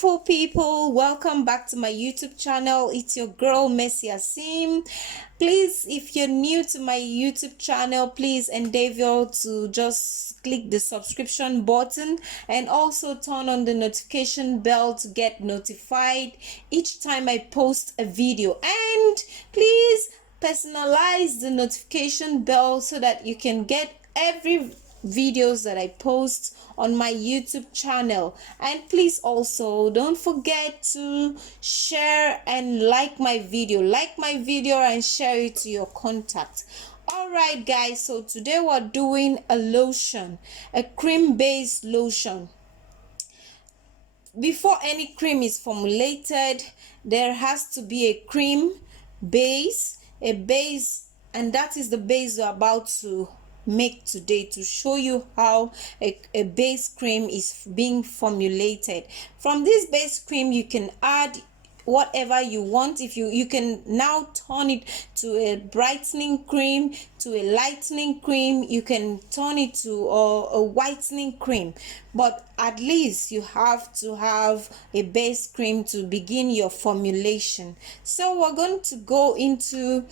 beautiful people, welcome back to my YouTube channel. It's your girl Messi Asim. Please, if you're new to my YouTube channel, please endeavor to just click the subscription button and also turn on the notification bell to get notified each time I post a video. And please personalize the notification bell so that you can get every videos that I post on my YouTube channel. And please also don't forget to share and like my video and share it to your contact. All right guys, so today we're doing a lotion, a cream based lotion. Before any cream is formulated, there has to be a cream base, and that is the base we're about to make today, to show you how a base cream is being formulated. From this base cream you can add whatever you want. If you can now turn it to a brightening cream, to a lightening cream, you can turn it to a whitening cream, but at least you have to have a base cream to begin your formulation. So we're going to go into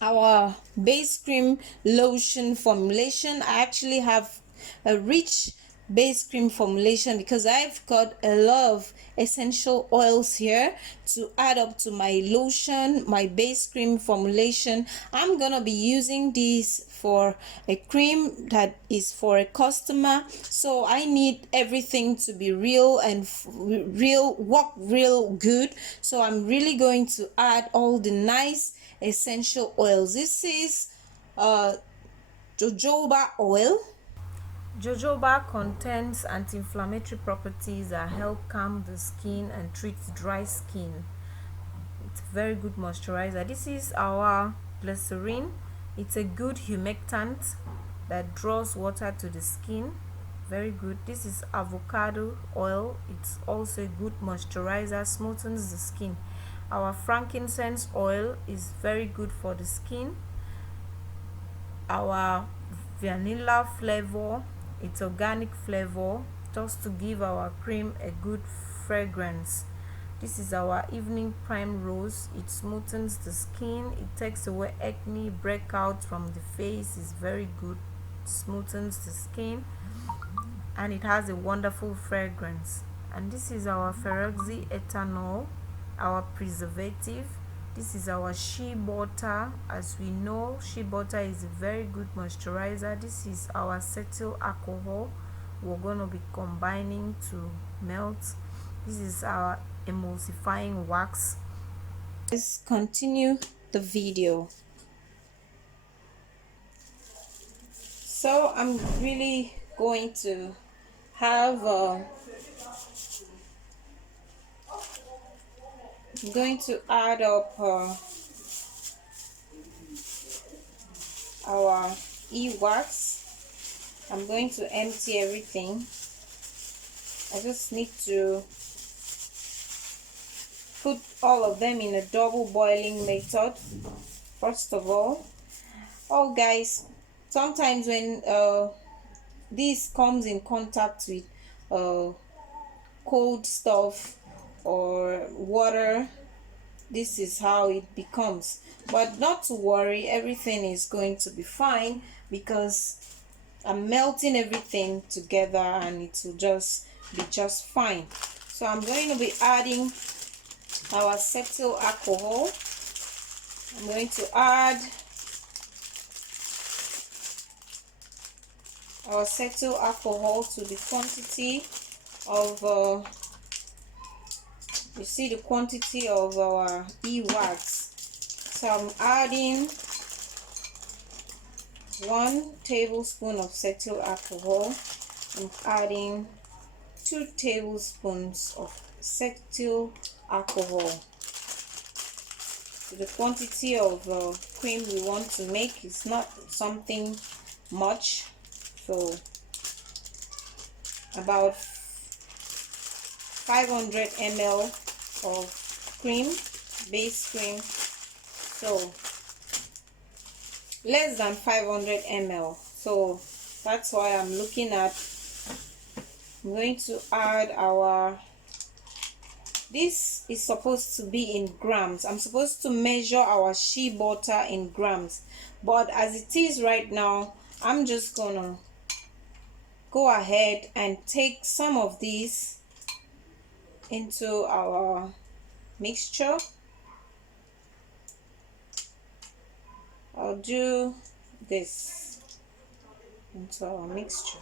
our base cream lotion formulation. I actually have a rich base cream formulation because I've got a lot of essential oils here to add up to my lotion, my base cream formulation. I'm gonna be using this for a cream that is for a customer, so I need everything to be real and work real good. So I'm really going to add all the nice essential oils. This is jojoba oil. Jojoba contains anti-inflammatory properties that help calm the skin and treat dry skin. It's a very good moisturizer. This is our glycerin. It's a good humectant that draws water to the skin. Very good. This is avocado oil. It's also a good moisturizer, smoothens the skin. Our frankincense oil is very good for the skin. Our vanilla flavor, it's organic flavor, just to give our cream a good fragrance. This is our evening prime rose. It smoothens the skin, it takes away acne, breakouts from the face. Is very good, smoothens the skin, and it has a wonderful fragrance. And this is our feroxy ethanol, our preservative. This is our shea butter. As we know, shea butter is a very good moisturizer. This is our cetyl alcohol we're going to be combining to melt. This is our emulsifying wax. Let's continue the video. So I'm really going to have I'm going to add up our e-wax. I'm going to empty everything. I just need to put all of them in a double boiling method first of all. Oh guys, sometimes when this comes in contact with cold stuff or water, this is how it becomes. But not to worry, everything is going to be fine because I'm melting everything together and it will just be just fine. So I'm going to be adding our cetyl alcohol. I'm going to add our cetyl alcohol to the quantity of you see the quantity of our e-wax. So I'm adding 1 tablespoon of cetyl alcohol. I'm adding 2 tablespoons of cetyl alcohol to the quantity of cream we want to make. It's not something much, so about 500 ml of cream, base cream, so less than 500 ml. So that's why I'm looking at, I'm going to add our This is supposed to be in grams. I'm supposed to measure our shea butter in grams, but as it is right now, I'm just gonna go ahead and take some of these into our mixture. I'll do this into our mixture.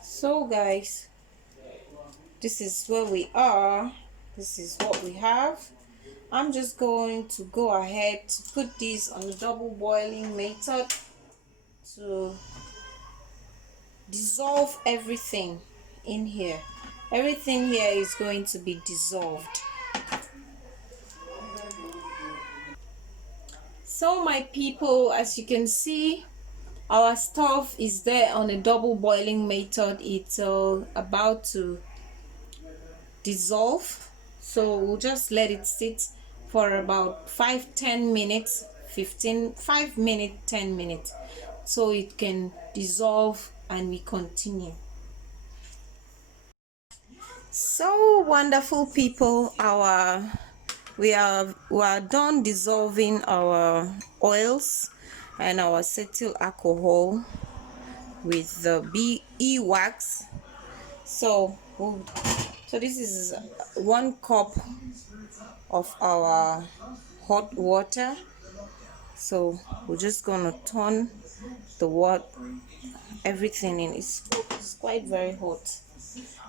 So guys, this is where we are. This is what we have. I'm just going to go ahead to put these on the double boiling method to dissolve everything in here. Everything here is going to be dissolved. So my people, as you can see, our stuff is there on a double boiling method. It's about to dissolve, so we'll just let it sit for about 5-10 minutes, 5 minutes, 10 minutes, so it can dissolve and we continue. So wonderful people, we are done dissolving our oils and our cetyl alcohol with the wax. So this is 1 cup of our hot water. So we're just gonna turn everything in. It's quite very hot.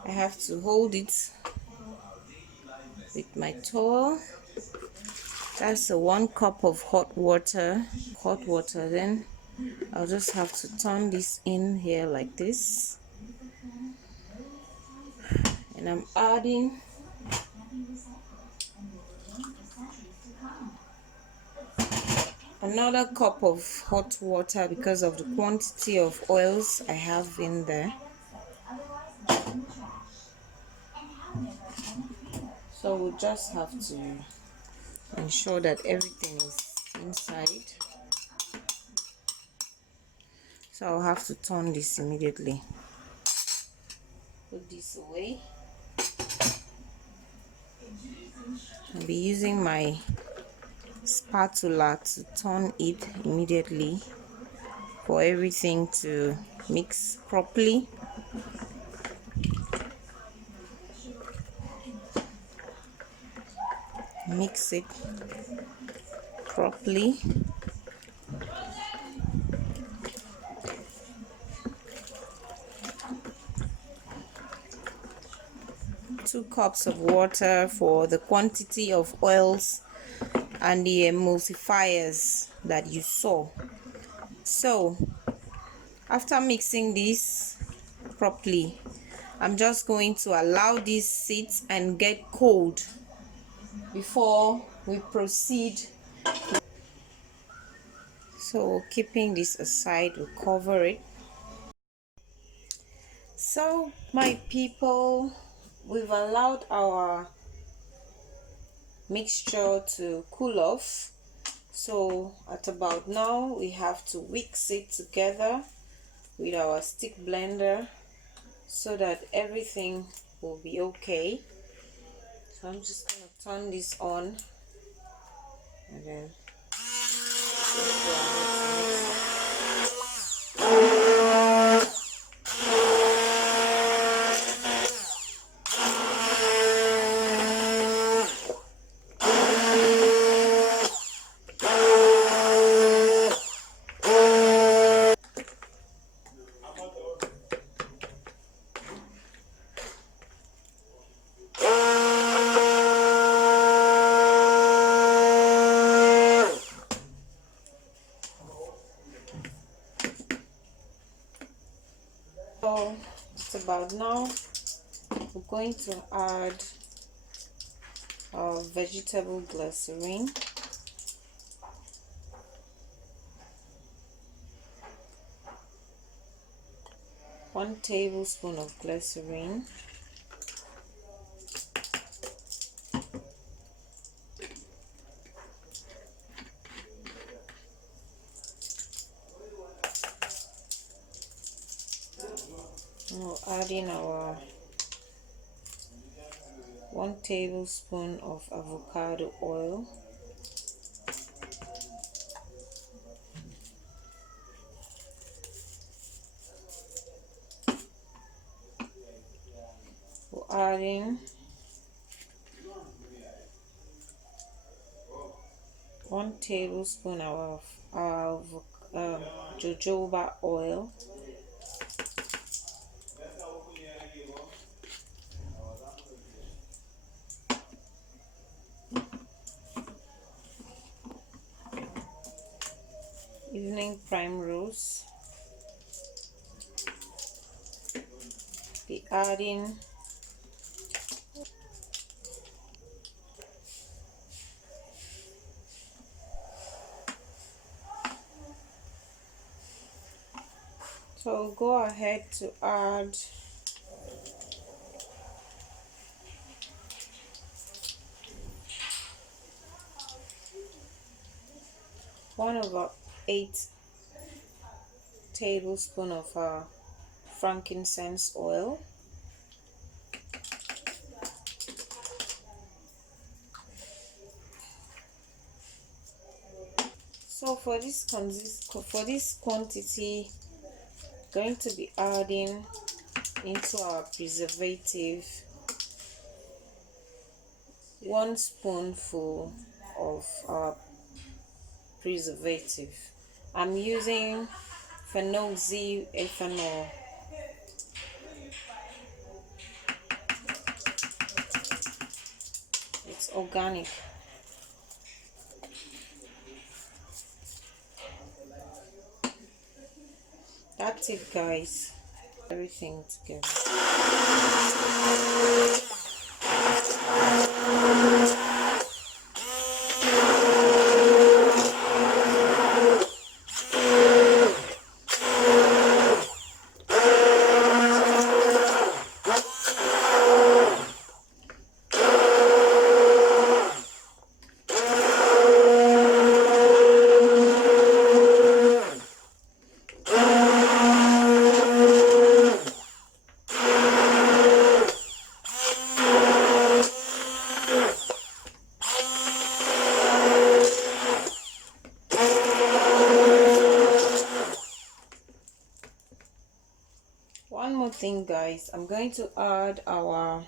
I have to hold it with my towel. That's 1 cup of hot water. Then I'll just have to turn this in here like this, and I'm adding another cup of hot water because of the quantity of oils I have in there. So we'll just have to ensure that everything is inside. So I'll have to turn this immediately. Put this away. I'll be using my spatula to turn it immediately for everything to mix properly. Mix it properly. Two cups of water for the quantity of oils and the emulsifiers that you saw. So after mixing this properly, I'm just going to allow this sit and get cold before we proceed. So keeping this aside, we'll cover it. So my people, we've allowed our mixture to cool off. So at about now, we have to whisk it together with our stick blender so that everything will be okay. So I'm just going to turn this on and then so it's about now. We're going to add our vegetable glycerin. One tablespoon of glycerin. Now adding our 1 tablespoon of avocado oil. We're adding 1 tablespoon of jojoba oil. Evening primrose. Be adding so go ahead to add one over 8 tablespoon of frankincense oil. So for this quantity, going to be adding into our preservative 1 spoonful of our preservative. I'm using phenoxyethanol. It's organic. That's it, guys. Everything together. One more thing, guys, I'm going to add our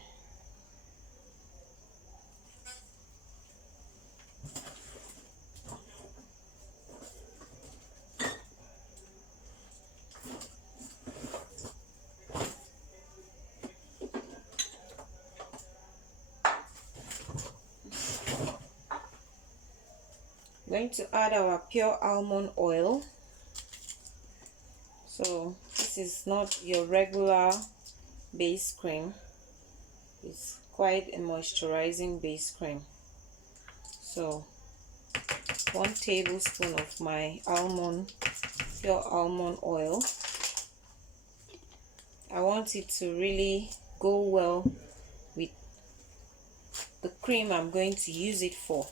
pure almond oil. So this is not your regular base cream, it's quite a moisturizing base cream. So 1 tablespoon of my pure almond oil. I want it to really go well with the cream I'm going to use it for.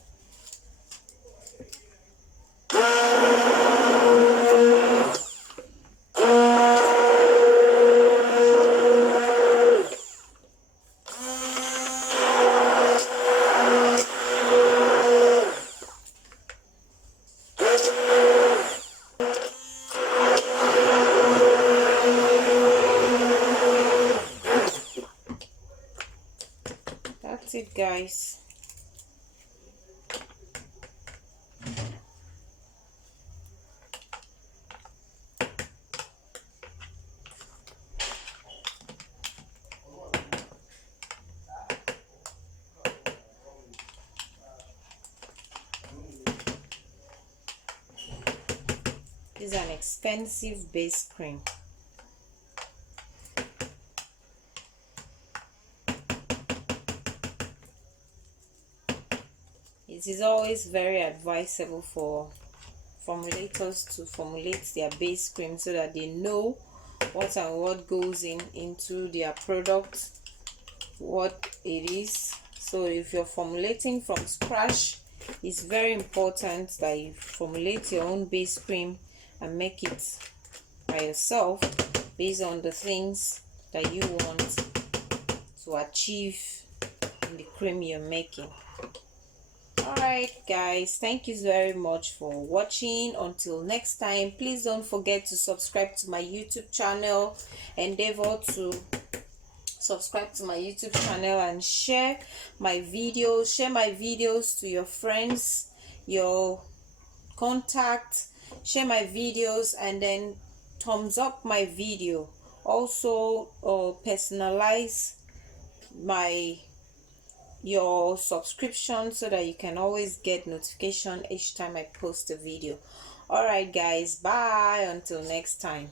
That's it, guys. This is an expensive base cream. It is always very advisable for formulators to formulate their base cream so that they know what and what goes into their product, what it is. So if you're formulating from scratch, it's very important that you formulate your own base cream and make it by yourself based on the things that you want to achieve in the cream you're making. Alright guys, thank you very much for watching. Until next time, please don't forget to subscribe to my YouTube channel. Endeavor to subscribe to my YouTube channel and share my videos to your friends, your contact. Share my videos and then thumbs up my video. Also personalize your subscription so that you can always get notification each time I post a video. Alright guys, bye until next time.